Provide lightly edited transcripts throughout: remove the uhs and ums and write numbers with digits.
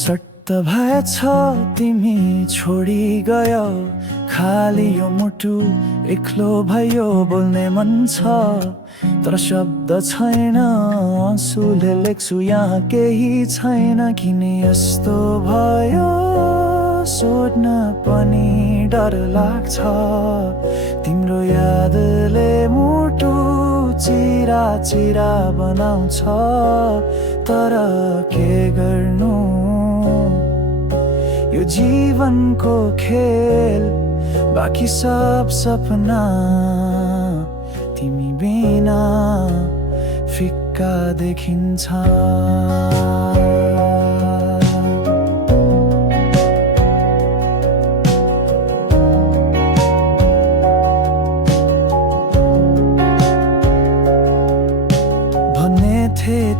सट्ट भएछ तिमी छोडी गयो, खाली यो मुटु एक्लो भयो। बोल्ने मन छ तर शब्द छैन, आँसुले लेख्छु यहाँ केही छैन। किन यस्तो भयो सोध्न पनि डर लाग्छ, तिम्रो यादले मुटु चिरा चिरा बनाउँछ। तर के गर्नु, यो जीवनको खेल, बाँकी सब सपना तिमी बिना फिक्का देखिन्छ।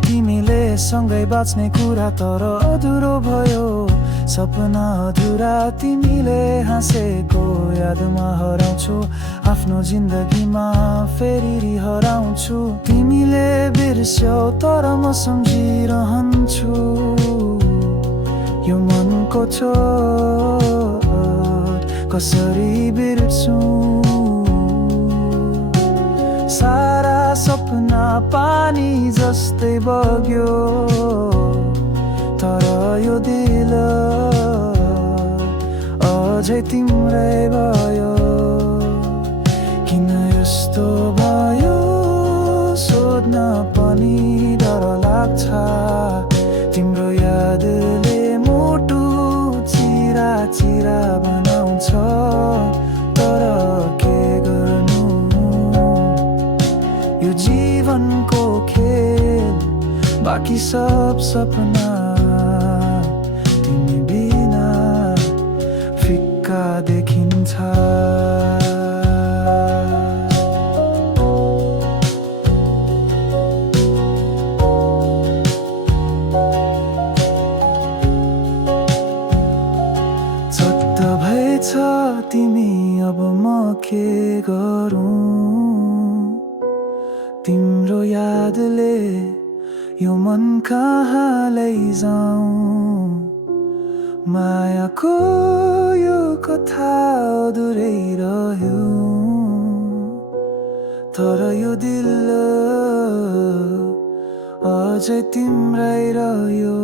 तिमीले सँगै बाँच्ने कुरा तर अधुरो भयो, सपना अधुरा। तिमीले हाँसेको यादमा हराउँछु, आफ्नो जिन्दगीमा फेरि हराउँछु। तिमीले बिर्स्यौ तर म सम्झिरहन्छु, यो मनको चोट कसरी बिर्सु। सारा सपना पानी जस्तै बग्यो, तर यो दिल अझै तिम्रै भयो। किन यस्तो भयो सोध्न पनि डर लाग्छ, तिम्रो यादले मुटु चिरा चिरा बनाउँछ। तर के गर्नु, यो जीवनको खेल, बाँकी सब सपना तिमी बिना फिक्का देखिन्छ। चट्ट भएछ तिमी, अब म के गरौँ, तिम्रो यादले यो मन कहाँ लैजाऊँ। मायाको यो कथा अधुरै रह्यो, तर यो दिल अझै तिम्रै रह्यो।